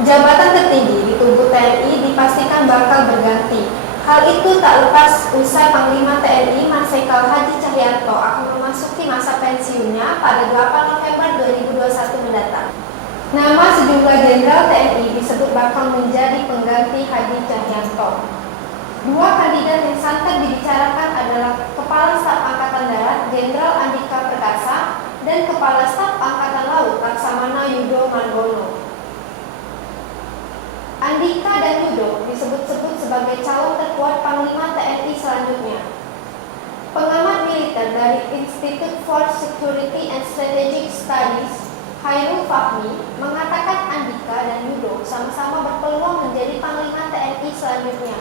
Jabatan tertinggi di tubuh TNI dipastikan bakal berganti. Hal itu tak lepas usai Panglima TNI Marsikal Hadi Cahyanto akan memasuki masa pensiunnya pada 8 November 2021 mendatang. Nama sejumlah jenderal TNI disebut bakal menjadi pengganti Hadi Cahyanto. Dua kandidat yang santer dibicarakan adalah Kepala Staf Angkatan Darat Jenderal Andika Perkasa dan Kepala Staf Angkatan Laut Laksamana Yudo Margono. Andika dan Yudo disebut-sebut sebagai calon terkuat Panglima TNI selanjutnya. Pengamat militer dari Institute for Security and Strategic Studies, Khairul Fahmi, mengatakan Andika dan Yudo sama-sama berpeluang menjadi Panglima TNI selanjutnya.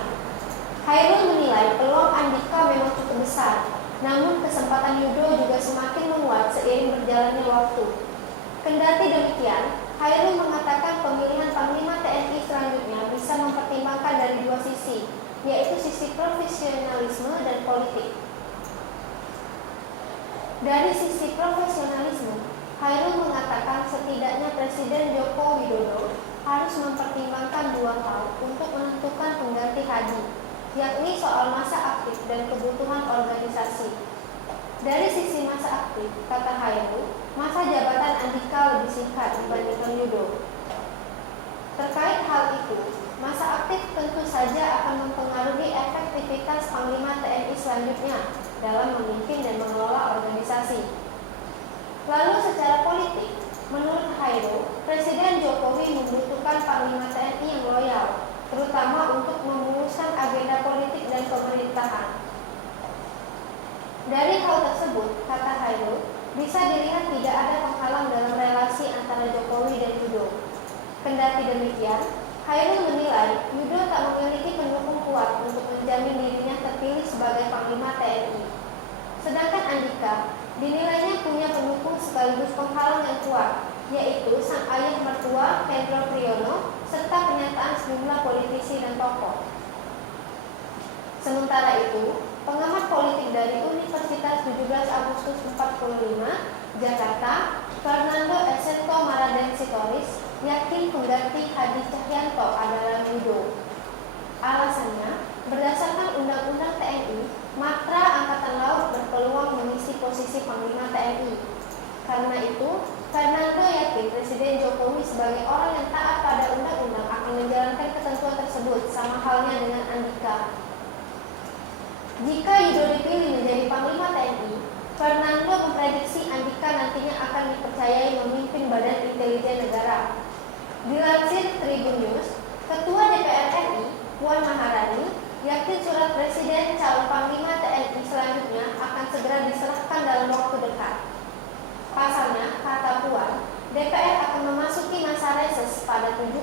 Khairul menilai peluang Andika memang cukup besar, namun kesempatan Yudo juga semakin menguat seiring berjalannya waktu. Kendati demikian, Khairul mengatakan pemilihan Panglima TNI selanjutnya bisa mempertimbangkan dari dua sisi, yaitu sisi profesionalisme dan politik. Dari sisi profesionalisme, Khairul mengatakan setidaknya Presiden Joko Widodo harus mempertimbangkan dua hal untuk menentukan pengganti Hadi, yakni soal masa aktif dan kebutuhan organisasi. Dari sisi masa aktif, kata Khairul, masa jabatan Andika lebih singkat dibandingkan Yudo. Terkait hal itu, masa aktif tentu saja akan mempengaruhi efektivitas Panglima TNI selanjutnya dalam memimpin dan mengelola organisasi. Lalu secara politik, menurut Khairul, Presiden Jokowi membutuhkan Panglima TNI yang loyal, terutama untuk memuluskan agenda politik dan pemerintahan. Dari hal tersebut, kata Khairul, bisa dilihat tidak ada penghalang dalam relasi antara Jokowi dan Yudo. Kendati demikian, Khairul menilai Yudo tak memiliki pendukung kuat untuk menjamin dirinya terpilih sebagai Panglima TNI. Sedangkan Andika dinilainya punya pendukung sekaligus penghalang yang kuat, yaitu sang ayah mertua Hendro Priyono serta pernyataan sejumlah politisi dan tokoh. Sementara itu, pengamat politik dari Universitas 17 Agustus 45, Jakarta, Fernando Exento Maraden-Sitoris, yakin pengganti Hadi Cahyanto adalah Yudo. Alasannya, berdasarkan Undang-Undang TNI, Matra Angkatan Laut berpeluang mengisi posisi Panglima TNI. Karena itu, Fernando yakin Presiden Jokowi sebagai orang yang taat pada undang-undang akan menjalankan ketentuan tersebut, sama halnya dengan Andika. Jika Yudo dipilih menjadi Panglima TNI, Fernando memprediksi Andika nantinya akan dipercayai memimpin Badan Intelijen Negara. Dilansir Tribun News, Ketua DPR RI, Puan Maharani, yakin surat Presiden calon Panglima TNI selanjutnya akan segera diserahkan dalam waktu dekat. Pasalnya, kata Puan, DPR akan memasuki masa reses pada 7